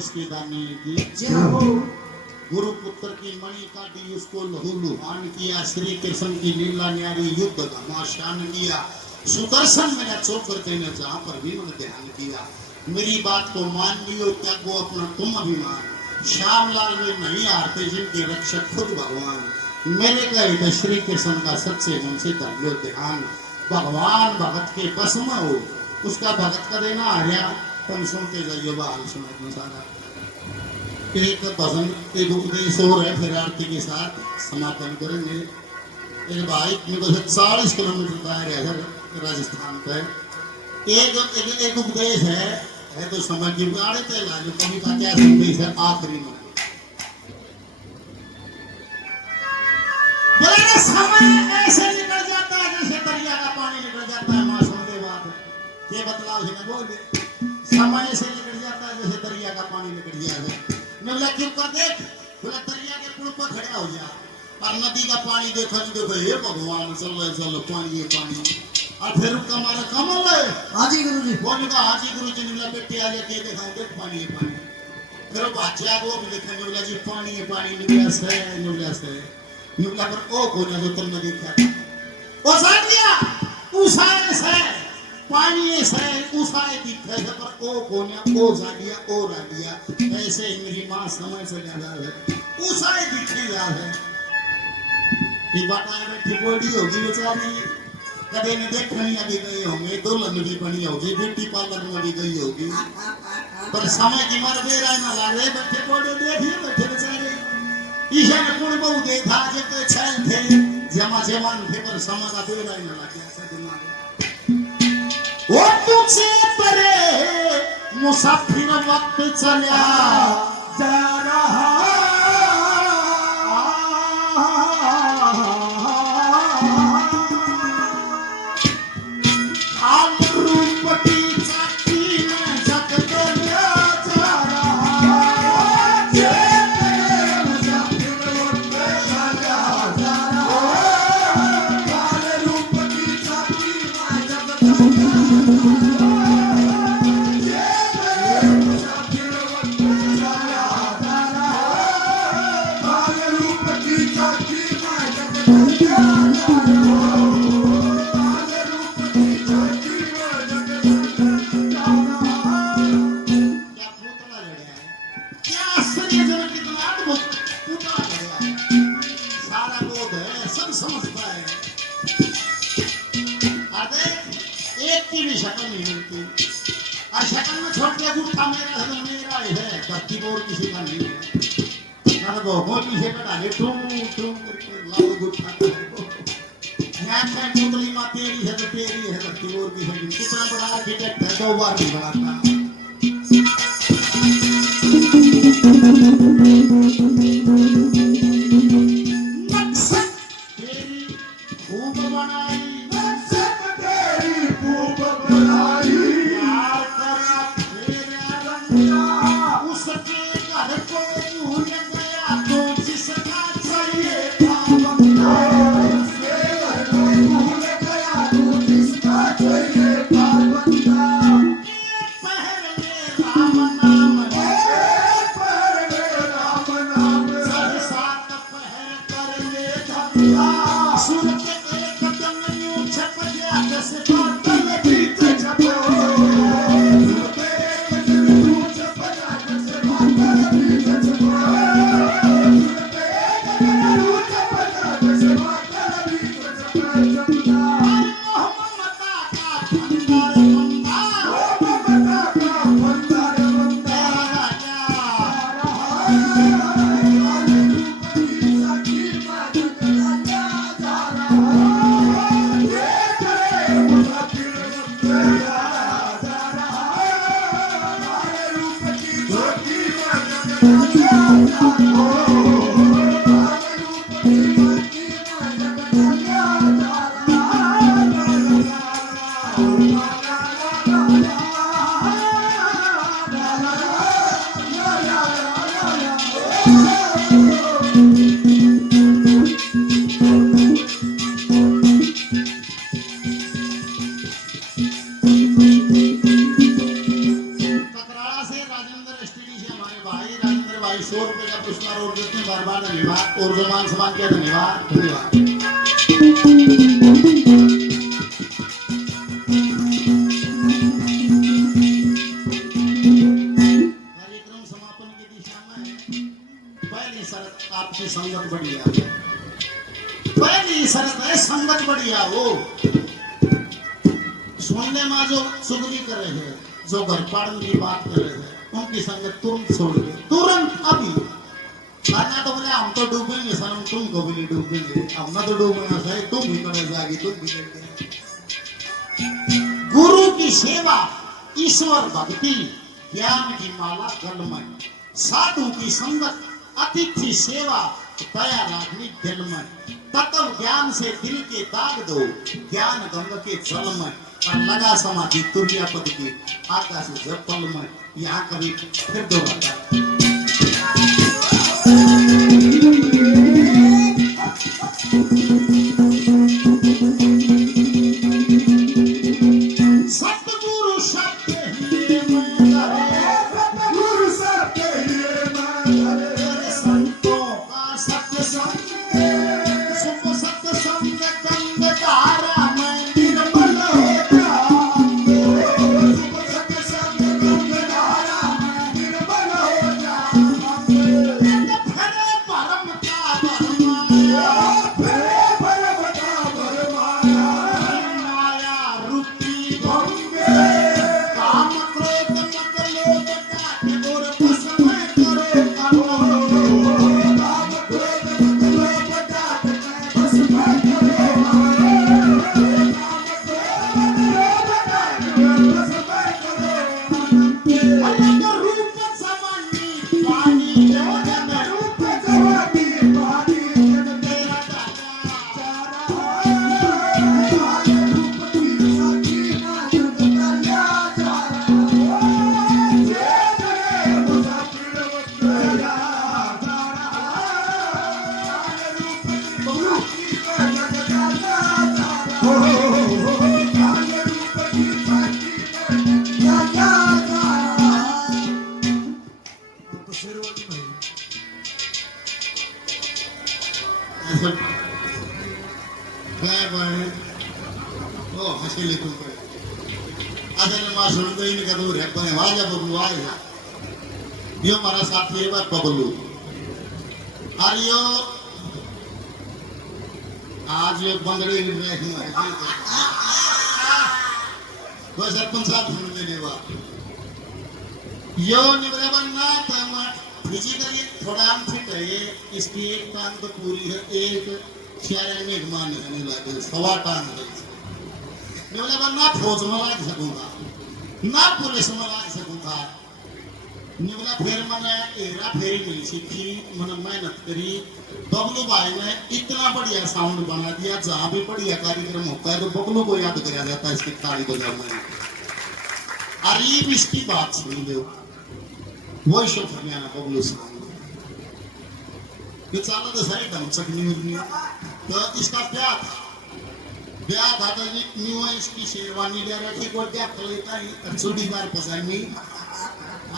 देश की दानी की गुरु पुत्र की मणि काटी उसको लहू लुहान किया। श्री कृष्ण की लीला न्यारी युद्ध घमासान किया। सुदर्शन मेरा चौकर तेने जहां पर भी मैंने ध्यान किया। मेरी बात को मान लियो त्यागो अपना तुम अभिमान। श्यामलाल में नहीं हारते जिनके रक्षक खुद भगवान। मेरे कहे तो श्री कृष्ण का सच्चे मन से कर लो ध्यान। भगवान भगत के बस में हो उसका भगत का देना हारिया। तुम सुनते जाइए बाल सुना सारा एक भजन एक उपदेश और है फिर आरती के साथ समापन करेंगे। एक भाई मेरे को 40 किलोमीटर दायरे है राजस्थान पे। एक उपदेश है तो समझ की गाड़े ते लाजो कभी का क्या संदेश है आखिरी में बोले ना समय ऐसे निकल जाता है जैसे दरिया का पानी निकल जाता है। मां सुनते बात ये बतलाव ही ना बोल दे। समय ऐसे निकल जाता है जैसे दरिया का पानी निकल गया है। मैं बोला क्यों कर देख बोला दरिया के पुल पर खड़ा हो जा और नदी का पानी देखो देखो हे भगवान चलो चलो पानी ये पानी और फिर हमारा कमल है हाजी गुरु जी बोले का हाजी गुरु जी ने बेटे आ जाके देखा देख पानी ये पानी। फिर वो बादशाह वो भी देखा बोला जी पानी ये पानी निकला से निकला पर ओ कोना जो तुमने देखा ओ साथ लिया उसाए से पानी से उसाए दिखे है पर ओ कोना ओ जागिया ओ रागिया। ऐसे ही मेरी मां समझ से ज्यादा है उसाए दिखे याद है ये बात बैठी बॉडी होगी बेचारी कदे ने देखनी अभी गई होंगे दुल्हन भी बनी होगी ब्यूटी पार्लर में भी गई होगी पर समय की मर दे रहा ना लागे बैठे बॉडी देखिए बैठे बेचारे ईशा ने कौन बहु देखा जब तो छैल थे जमा जवान थे पर समय का दे रहा ना लागे ऐसा दिमाग वो तुझसे परे मुसाफिर वक्त चला जा रहा कितना बड़ा आर्किटेक्ट है 2 बार भी बनाता धन्यवाद और मान सम्मान किया धन्यवाद धन्यवाद। कार्यक्रम समापन की दिशा में पहली शर्त आपकी संगत बढ़िया। पहली शर्त है संगत बढ़िया हो। सुनने में जो चुगली कर रहे हैं, जो घर पाड़ने की बात कर रहे हैं, उनकी संगत तुरंत छोड़ दे, तुरंत अभी। ना तो बोले हम तो डूबेंगे सनम, तुम कभी नहीं डूबेंगे। हम ना तो डूबना सही, तुम भी करे जाएगी, तुम भी करेंगे। गुरु की सेवा, ईश्वर भक्ति, ज्ञान की माला गल में, साधु की संगत, अतिथि सेवा, दया राखनी दिल में, तत्व ज्ञान से दिल के दाग दो, ज्ञान गंगा के जल में, और लगा समाधि तुर्या पद की आकाश जपल में। यहाँ कभी फिर दोहराता सतगुरु सत्य ही मैं करे, सतगुरु सत्य ही मैं करे, संतों का सत्य संग, सुख सत्य संग गंग धारा में निर्मल हो जाऊं, सुख सत्य संग गंग धारा में निर्मल हो जाऊं। फिरे परम का परमाया, फिरे परम का परमाया, माया रूपी भंगे, काम क्रोध मद लोभ काट और भस्म करो करो, काम क्रोध मद लोभ काट भस्म करो, काम क्रोध मद लोभ काट भस्म करो। अलग रूप समानी पानी जगत, रूप समानी पानी जगत, तेरा दादा रूप की साथी ना जगत लिया जा रहा, जय मुसाफिर वत्सला रूप की जगत जा रहा, हो रूप की साथी जा जा तो शेरवानी भाई बाय बाय ओ हंसी लेकुम पे अजल मां सुन गई ने कदू रे पर वाजा बबलू आए यो हमारा साथी है बात बबलू आरियो आज ये बंदड़ी रहे हैं कोई सरपंच साहब सुन लेने वाला यो निवृत्त ना तमट फिजिकली थोड़ा अनफिट है ये, इसकी एक टांग तो पूरी है, एक शहर में घुमाने नहीं लगे, सवा टांग है। निवृत्त ना फौज में लग सकूंगा, ना पुलिस में लग सकूंगा। निवृत्त फिर मैंने एरा फेरी मिली सीखी, मैंने मेहनत करी। बबलू भाई ने इतना बढ़िया साउंड बना दिया, जहाँ भी बढ़िया कार्यक्रम होता है तो बबलू को याद किया जाता है इसकी ताली बजाने। अरीब इसकी बात सुन लो, वही शब्द में आना बबलू से ये चाला तो सही ढंग चकनी मुर्गी तो इसका ब्याह था तो न्यू इसकी शेरवानी ले रखी को क्या कलेता ही चूड़ीदार पजामी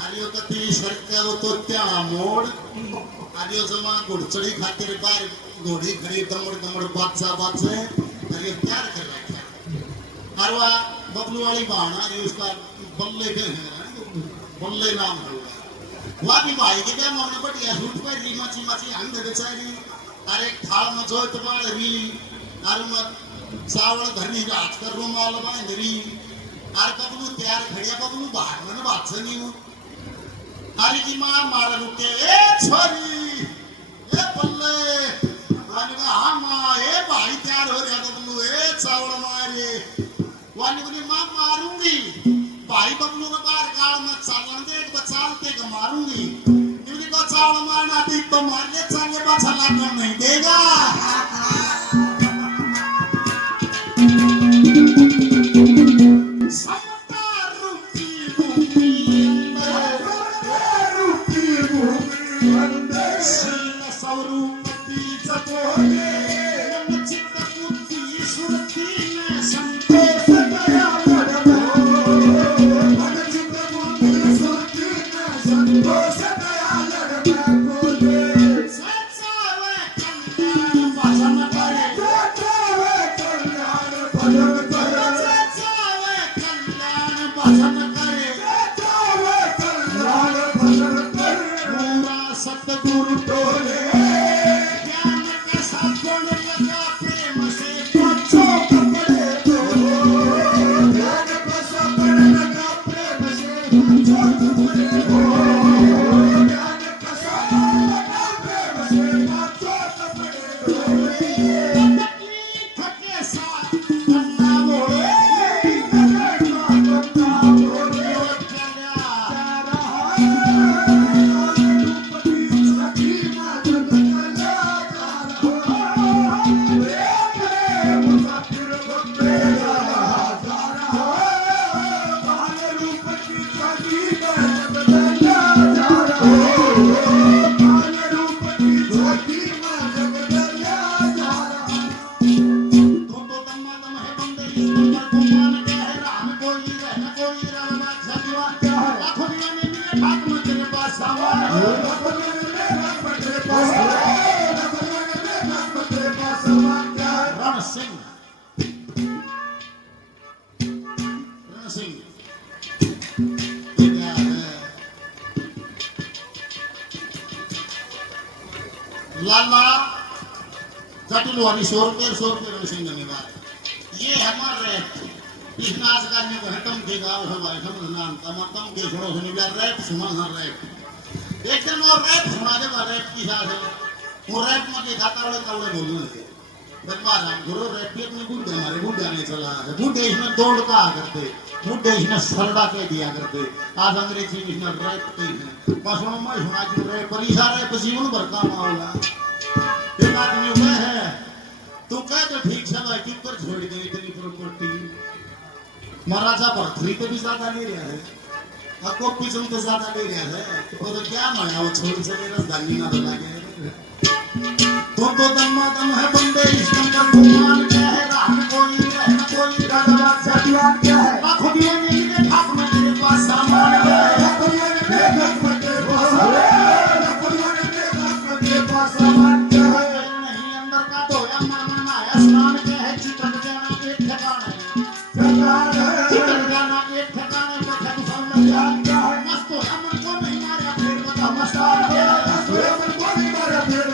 आलियो कती सरकार तो त्या मोड़ आलियो जमा घोड़चड़ी खातिर बार घोड़ी खड़ी दमड़ दमड़ बादशाह बादशाह आलियो प्यार कर रखा है। और वह बबलू वाली बहाना ये उसका बल्ले के बल्ले नाम है। वहाँ भी भाई के क्या मरने बढ़िया सूट पे री मची मची अंध बेचारी, अरे थाल में जोत बाढ़ री, अरे मत चावल धनी रात कर रुमाल बांध री, अरे बबलू तैयार खड़िया बबलू बाहर में बात से नहीं हो। अरे की माँ मारा रुके ए छोरी ए पल्ले वाली का हाँ माँ ए भाई तैयार हो रहा बबलू ए चावल मारे वाली बोली माँ मारूंगी भाई बबलू का बाहर काल में चालन दे एक बचालते का मारूंगी निवली को चावल मारना थी तो मार ले चाले बचा लागन नहीं देगा। भजन करे पूरा सतगुरु टोले ज्ञान कैसा गुण लगा प्रेम से पाछो कपड़े ज्ञान कैसा गुण लगा प्रेम से पाछो कपड़े ज्ञान कैसा गुण लगा प्रेम से पाछो कपड़े तकलीफ के साथ अन्ना बोले लाला जटिलवानी 100 रुपये रणसिंह धन्यवाद ये हमारे इस नाच का ने खत्म के गांव हमारे समझना तम के छोड़ो सुनी जा रैप सुना रैप एक दिन और रैप सुना दे रैप की साथ है वो रैप में के गाता वाले कवड़े बोलने लगे बदमाश गुरु रैप के में बुढ़े हमारे बुढ़ा ने चला है बुढ़े इसमें दौड़ का करते बुढ़े इसमें सरड़ा के दिया करते आज अंग्रेजी इसमें रैप के हैं बस हम सुना कि रैप परिसा रैप जीवन भर का मामला एक आदमी हुआ है तू कह तो ठीक सब है कि पर छोड़ दे इतनी प्रॉपर्टी महाराजा भरतरी तो भी ज्यादा नहीं रहा है आपको पीछे तो ज्यादा नहीं रहा है तो क्या माया वो छोड़ से मेरा दानी ना लगे तो दम है बंदे इस नंबर को मान क्या है राम कोई रहना कोई राजा सदियां क्या है लाखों दिए मेरे हाथ में तेरे पास सामान है लाखों दिए मेरे हाथ में तेरे पास लाखों दिए मेरे हाथ में तेरे पास सामान क्या है नहीं अंदर का धोया मामा माया स्नान क्या है चिकन जाना एक ठिकाना है चिकन जाना एक ठिकाने पर है सामने क्या है मस्त हो मन को नहीं मारा फिर बता मस्तान क्या है मन को नहीं मारा फिर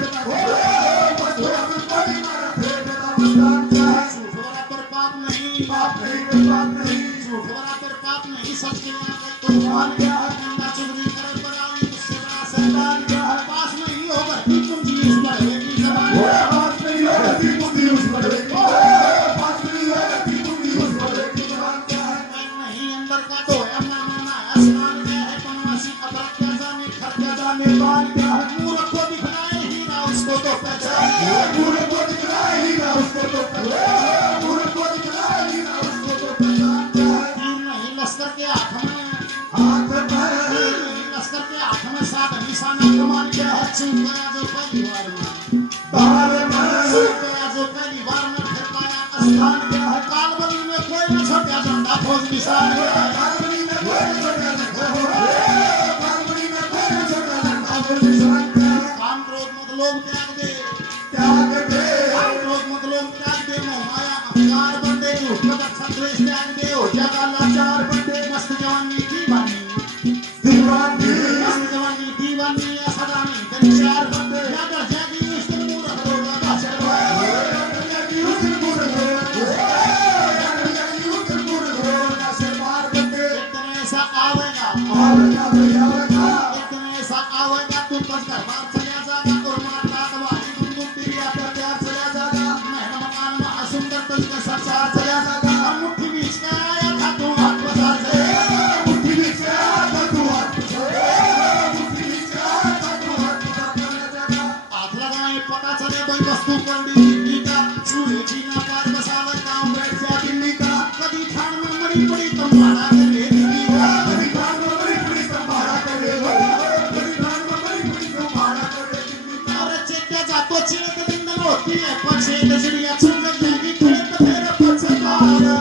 सच के तूफान क्या है गंदा चुगली कर बनाई उससे बड़ा शैतान क्या है पास में ही होगा कि तुम जी उस पर है कि जवान पास में ही होगा कि तुम जी उस पर है पास में ही होगा कि तुम जी उस पर है कि जवान क्या है नहीं अंदर का तो है मामा आसमान क्या है पनवासी अदरक क्या जाने खर क्या जाने बाल क्या है मूर्ख को दिखलाए हीरा उसको तो पहचान मूर्ख को दिखलाए हीरा उसको तो पहचान मूर्ख को दिखलाए हीरा उसको तो पहचान क्या है नहीं लश्कर के लश्कर के हाथ में साथ निशाना कमान क्या है चूक गया जो परिवार में चूक गया जो परिवार में फिर पाया स्थान क्या है कालबली में कोई न छोटा झंडा फौज निशान क्या है कालबली में कोई न छोटा झंडा कालबली में कोई न छोटा झंडा फौज निशान क्या है काम क्रोध मत लोभ त्याग दे काम क्रोध मत लोभ त्याग दे मोह माया अहंकार बंदे झूठ का अच्छा द्वेष त्याग दे हो जगा लाचार बंदे मस्त जवानी दीवानी सदा नहीं दंचार बंदे याद जागी उस दिन मूर्ख होगा बादशाह जागी उस दिन मूर्ख होगा जागी उस दिन मूर्ख होगा सरदार बंदे इतने ऐसा आवेगा इतने ऐसा आवेगा तू बस घर बाहर चला जाएगा और माता तुम्हारी गुनगुन तेरी पर प्यार चला जाएगा महल मकान में असुंदर तुझका संसार चला जाएगा मुट्ठी बीच का आया था तू हाथ बाजार से मुट्ठी बीच का आया था तू हाथ पता चले कोई वस्तु पड़ी दिल्ली का सूर्य जी ना पार बसावे गांव बैठ जा दिल्ली का कभी खान में मरी पड़ी तुम भाड़ा कर ले दिल्ली का कभी खान में मरी पड़ी तुम भाड़ा कर ले कभी खान में मरी पड़ी तुम भाड़ा कर ले दिल्ली का और चेत्या जातो चेत दिन न होती है पछे नजरिया छुन जाएगी खेत फिर पछतावा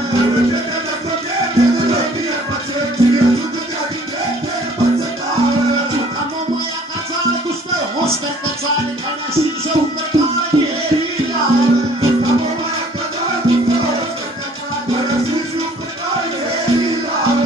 चेत्या जातो चेत दिन न होती है पछे नजरिया छुन जाएगी खेत फिर पछतावा झूठा मोह माया का जाल दुष्ट होश कर चाल खड़ा शीशे ऊपर खाए घेरी लाल झूठा मोह माया का जाल दुष्ट होश कर चाल खड़ा शीशे ऊपर खाए घेरी लाल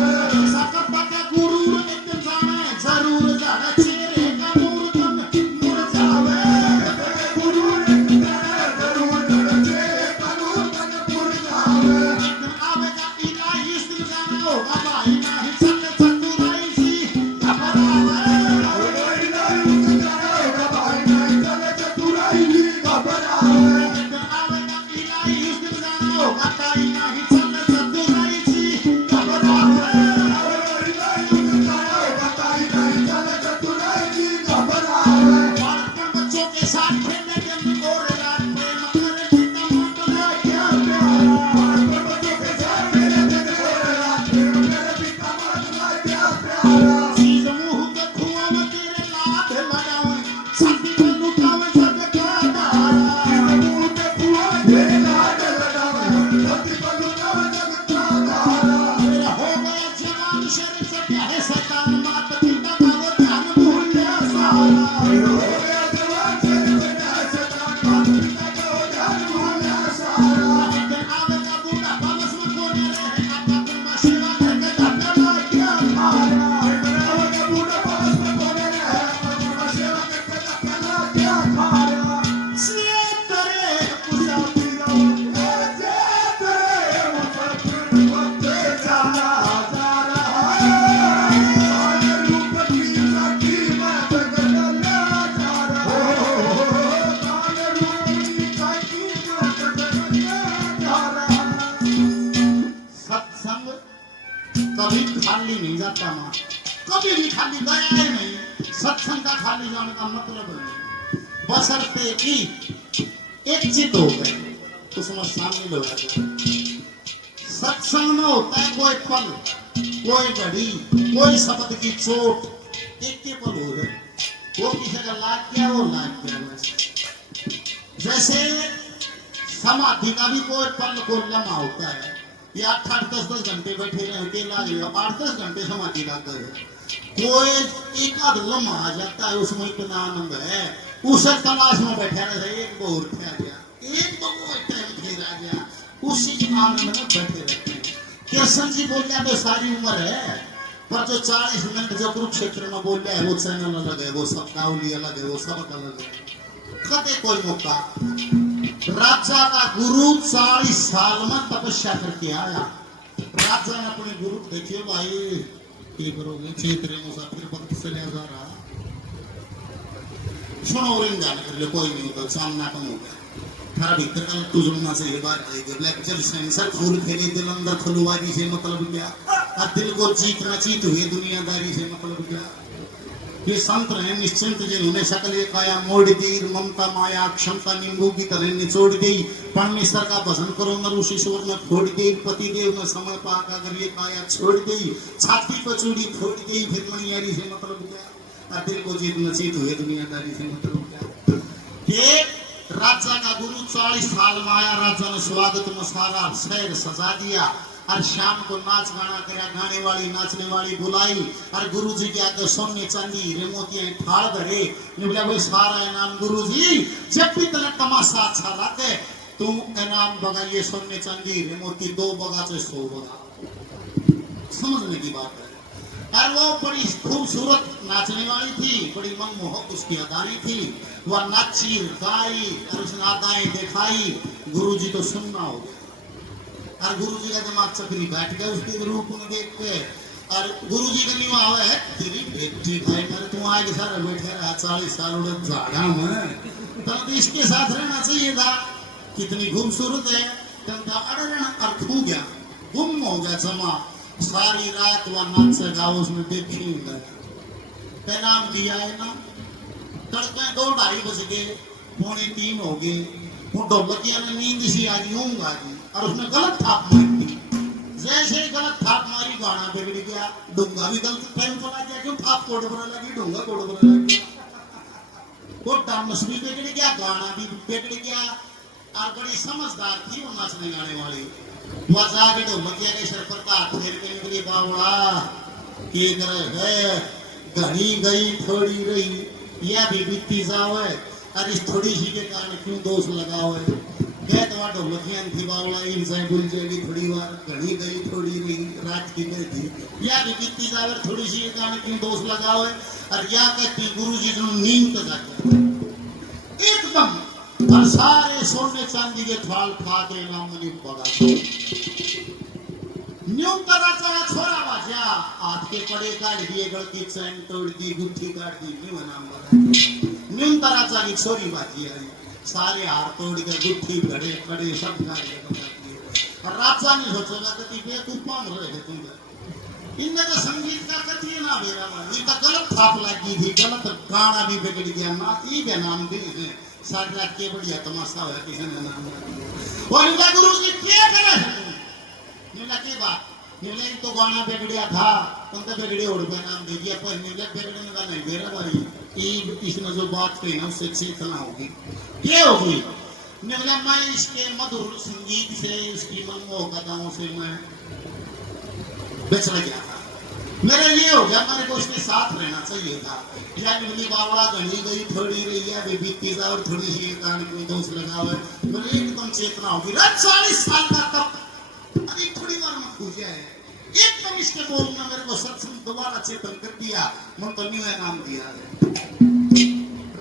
कभी खाली नहीं जाता माँ, कभी भी खाली गया ही नहीं। सत्संग का खाली जाने का मतलब नहीं, बशर्ते कि एक चित हो गए उसमें शामिल हो जाए। सत्संग में होता है कोई पल, कोई घड़ी, कोई शब्द की चोट, एक के पल हो गए, वो किसी का लाग गया, वो लाग गया बस। जैसे समाधि का भी कोई पल को लम्हा होता है, ये 8-10 घंटे बैठे रहे के लागे, 8-10 घंटे समाधि लग गए, कोई एक आध लम्हा आ जाता है, उसमें इतना आनंद है, उसे तलाश में बैठा रहे, एक बोर आ गया, एक तो वो टाइम फिर आ गया, उसी आनंद में बैठे रहते हैं। कृष्ण जी बोल गया तो सारी उम्र है, पर जो 40 मिनट जो कुरुक्षेत्र में बोल रहा है वो चैनल अलग है, वो सब गावली अलग है, वो सब अलग है। कदे कोई मौका राजा का गुरु 40 साल में तपस्या करके आया। राजा ने अपने गुरु देखिए भाई क्या करोगे, क्षेत्र मुसाफिर वक्त से ले जा रहा सुनो रिंगा कर ले, कोई नहीं होता सामना कम हो गया थारा भीतर का तुझुड़ना से ये बात है ब्लैक जब सेंसर फूल खेले दिल अंदर खुलवारी से मतलब क्या, और दिल को जीतना चीत हुए दुनियादारी से मतलब क्या। ये संत रहे निश्चिंत जिन्होंने सकल ये काया मोड़ दी, ममता माया क्षमता नींबू की तरह निचोड़ दी, परमेश्वर का भजन करो न ऋषि स्वर में फोड़ दी, पति देव ने समय पाकर अगर ये काया छोड़ दी, छाती पर चूड़ी फोड़ दी, फिर मनियारी से मतलब क्या, और दिल को जीतना चीत हुए दुनियादारी से मतलब क्या। ये राजा का गुरु 40 साल में आया, राजा ने स्वागत में सारा शहर सजा दिया, और शाम को नाच गाना करा, गाने वाली नाचने वाली बुलाई, और गुरु जी के आगे सोने चांदी हीरे मोतियां ठाड़ धरे, बोला भाई सारा इनाम गुरु जी, जब भी तेरा तमाशा अच्छा लगे तुम इनाम बगाइए, सोने चांदी हीरे मोती 2 बगा से 100 बगा, समझने की बात है। और वो बड़ी खूबसूरत नाचने वाली थी, बड़ी मनमोहक उसकी अदाएं थी, वह नाची गाई और उसने अदाएं दिखाई, गुरु जी तो सुनना हो गया, और गुरु जी का दिमाग चक्री बैठ गया उसके रूप में देख के, और गुरु जी का निवा हुआ है तेरी बेटी भाई मेरे तुम आगे सारा बैठे रहा 40 साल उड़े झाड़ा में, तो इसके साथ रहना चाहिए था, कितनी खूबसूरत है, तब अड़े रहना और खू गया, गुम हो गया जमा, सारी रात वह नाच से गाओ उसने देखी नहीं, नाम दिया है ना, तड़के 2-2:30 बज गए, 2:45 हो गए, वो ढोलकिया ने नींद सी आ गई, ऊँग आ गई, और उसने गलत थाप मारी दी, जैसे ही गलत थाप मारी गाना बिगड़ गया, डूंगा भी गलत टाइम चला गया, क्यों थाप कोड बना लगी, डूंगा कोड बना लग गया, वो डांस भी बिगड़ गया, गाना भी बिगड़ गया, और बड़ी समझदार थी वो नाचने गाने वाली, वह जाके ढोलकिया के सर पर हाथ फेर के निकली, बावड़ा के करे है घड़ी गई थोड़ी रही, यह भी बीती जावे, और इस थोड़ी सी के कारण क्यों दोष लगाओ है, गए तो वहाँ ढोलकियां थी बावड़ा इन से भूल जाएगी, थोड़ी बार घड़ी गई थोड़ी रही, रात की गई थी, यह भी बीती जावे थोड़ी सी के कारण क्यों दोष लगाओ है, और यह कहती गुरु जी जो नींद पे जाके एकदम, और सारे सोने चांदी के थाल खा के नाम नहीं पड़ा, न्यू तरह का छोरा बाजा हाथ के पड़े काट दिए, गलती चैन तोड़ दी, गुत्थी काट दी, न्यू नाम बना, न्यू तरह की छोरी बाजी आई, सारे हार तोड़ के गुत्थी घड़े कड़े सब काट दिए, और राजा ने सोचा कि बेकूफा रहे तुम, इनने तो संगीत का कथी ना मेरा मन, इनका गलत थाप लगी थी, गलत गाना भी बिगड़ गया, ना ई के नाम दे हैं, सारी रात के बढ़िया तमाशा हुआ किसी ने नाम, और इनका गुरु जी क्या करे हैं, नीला की बात, नीला तो गाना बिगड़िया था, उनका बिगड़े उड़ पे नाम दे दिया, पर नीला बिगड़ने का नहीं मेरा भाई, इसने जो बात कही ना उससे चेतना होगी, क्या होगी, नीला मैं इसके मधुर संगीत से, उसकी मनमोहक अदाओं से मैं बिछड़ गया था, मेरा ये हो गया, मेरे को इसके साथ रहना चाहिए था, या निकली बावड़ा घनी गई थोड़ी रही है, अभी बीती जा और थोड़ी सी कारण कोई दोष लगा हुआ है, मेरे एकदम चेतना होगी, 40 साल का तब, अभी थोड़ी बार में पूछा है, एकदम इसके बोलना मेरे को सत्संग दोबारा चेतन कर दिया, मन तो न्यू नाम दिया है,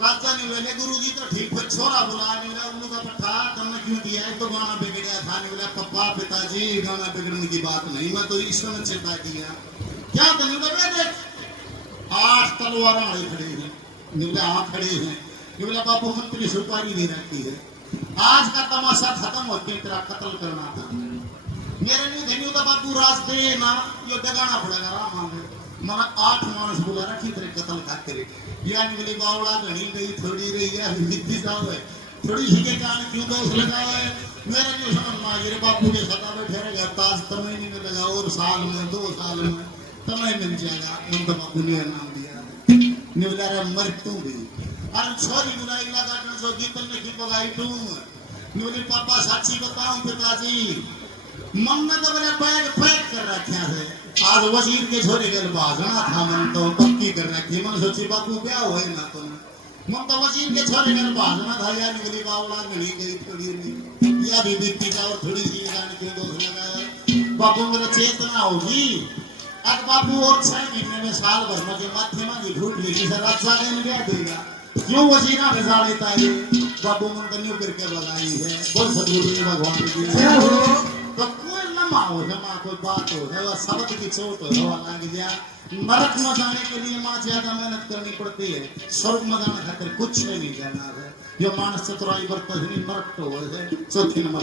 राजा ने बोले गुरु जी तो ठीक है, छोरा बुला नहीं बोला उल्लू का पट्टा तुमने क्यों दिया है, तो गाना बिगड़ा था, नहीं बोला पप्पा पिताजी गाना बिगड़ने की बात नहीं, मैं तो ईश्वर ने चेता दिया, क्या नहीं बोला देख 8 तलवार खड़े हैं, बोले हाँ खड़े हैं, बोला बापू मंत्री सुपारी नहीं रहती है, आज का तमाशा खत्म होते तेरा कत्ल करना था, मेरे नहीं धन्यू तो बाबू रास्ते ना यो डगाना पड़ेगा राम आगे मगर 8 मानस बोला रखी तेरे कत्ल का करे यानी बोली बावड़ा घनी गई थोड़ी रही है विधि साहब है थोड़ी ही के कान क्यों दोष लगाया है मेरे नहीं समझ में मेरे बापू के सदा बैठे रहेगा ताज तमय नहीं में लगा और साल में 2 साल में तमय मिल जाएगा उन तो बापू ने नाम दिया निवला रे मर तू भी अरे छोरी बुलाई लगा कर जो गीतन ने की पगाई तू निवली पापा सच्ची बताऊं पिताजी मम्मा तो मेरा पैर पैक कर रखा है आज वजीर के छोरे घर भागना था मन तो पक्की कर रखी मन सोची बापू क्या हुए ना तुम मन तो वजीर के छोरे घर भागना था यार निकली बावड़ा मिली गई थोड़ी नहीं या भी बीती का और थोड़ी सी गाने के दोस्त लगाया बापू मेरा चेतना होगी अब बापू और 6 महीने में साल भर में के माथे में जी घूट ली सर अच्छा देने क्या देगा क्यों वजीरा रजा लेता है बापू मन तो न्यू करके लगाई है बोल सदगुरु भगवान की तो कोई लम्हा हो जमा कोई बात हो है वह शब्द की चोट हो हवा लग गया नरक में जाने के लिए माँ ज्यादा मेहनत करनी पड़ती है स्वर्ग में जाने खातिर कुछ नहीं जाना है यो मानस चतुराई बरत ही नरक तो है चौथी नंबर